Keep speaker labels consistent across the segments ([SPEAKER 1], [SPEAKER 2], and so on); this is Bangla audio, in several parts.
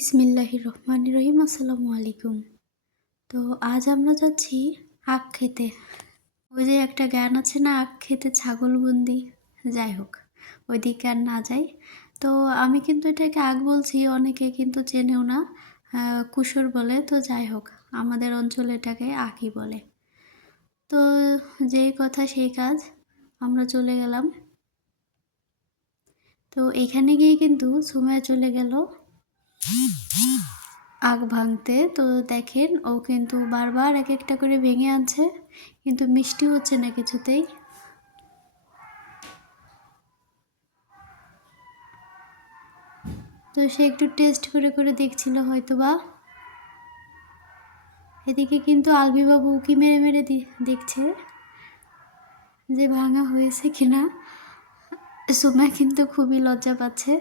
[SPEAKER 1] ইসমিল্লাহ রহমান রহিম, আসসালামু আলাইকুম। তো আজ আমরা যাচ্ছি আখ খেতে। ওই যে একটা গান আছে না, আখ খেতে ছাগলবন্দি যাই হোক ওই দিকে আর না যাই। তো আমি কিন্তু এটাকে আগ বলছি, অনেকে কিন্তু চেনেও না কুসুর বলে। তো যাই হোক, আমাদের অঞ্চলে এটাকে আখই বলে। তো যেই কথা সেই কাজ, আমরা চলে গেলাম। তো এখানে গিয়ে কিন্তু সময় চলে গেল। আগ ভাঙতে। তো দেখেন, ও কিন্তু বারবার এক একটা করে ভেঙে আনছে, কিন্তু মিষ্টি হচ্ছে না কিছুতেই। তো সে একটু টেস্ট করে করে দেখছিল হয়তো বা এদিকে কিন্তু আলবিবাবু উকি মেরে মেরে দেখছে যে ভাঙা হয়েছে কিনা। সুমা কিন্তু খুবই লজ্জা পাচ্ছে।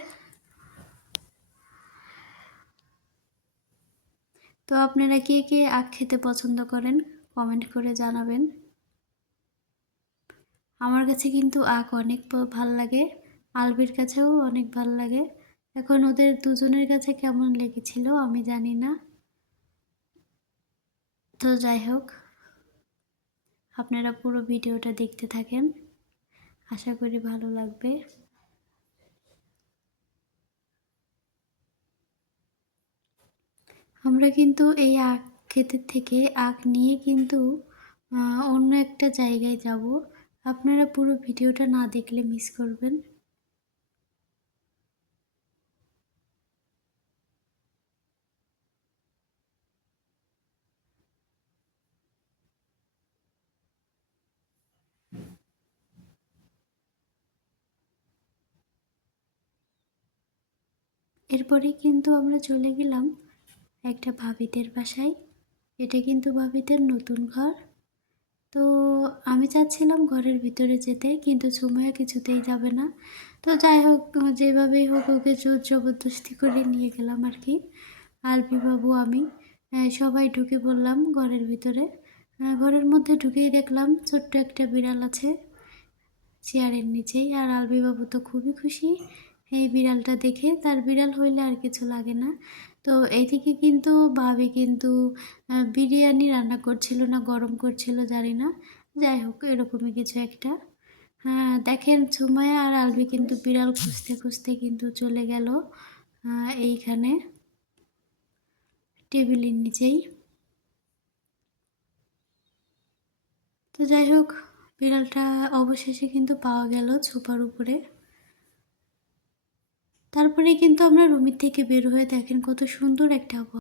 [SPEAKER 1] তো আপনারা কে কে আখ খেতে পছন্দ করেন কমেন্ট করে জানাবেন। আমার কাছে কিন্তু আখ অনেক ভালো লাগে, আলবির কাছেও অনেক ভালো লাগে। এখন ওদের দুজনের কাছে কেমন লেগেছিল আমি জানি না। তো যাই হোক, আপনারা পুরো ভিডিওটা দেখতে থাকেন। আশা করি ভালো লাগবে। আমরা কিন্তু এই আখ ক্ষেতের থেকে আখ নিয়ে কিন্তু অন্য একটা জায়গায় যাব। আপনারা পুরো ভিডিওটা না দেখলে মিস করবেন। এরপরে কিন্তু আমরা চলে গেলাম একটা ভাবিদের বাসায়। এটা কিন্তু ভাবিদের নতুন ঘর। তো আমি চাচ্ছিলাম ঘরের ভিতরে যেতে, কিন্তু সময় কিছুতেই যাবে না। তো যাই হোক, যেভাবেই হোক ওকে জোর জবরদস্তি করে নিয়ে গেলাম আর কি। আলপি বাবু আমি সবাই ঢুকে পড়লাম ঘরের ভিতরে। ঘরের মধ্যে ঢুকেই দেখলাম ছোট্ট একটা বিড়াল আছে, চেয়ারের নিচেই। আর আলবি বাবু তো খুবই খুশি। এই বিড়ালটা দেখে তার বিড়াল হইলে আর কিছু লাগে না। তো এইদিকে কিন্তু ভাবি কিন্তু বিরিয়ানি রান্না করছিল না, গরম করছিল, জানি না। যাই হোক, এরকমই কিছু একটা। হ্যাঁ দেখেন সুমায়া আর আলবি কিন্তু বিড়াল খুঁজতে খুঁজতে কিন্তু চলে গেল এইখানে টেবিলের নিচেই। তো যাই হোক, বিড়ালটা অবশেষে কিন্তু পাওয়া গেল ছোপার উপরে। তারপরে কিন্তু আমরা রুমের থেকে বের হয়ে দেখেন কত সুন্দর একটা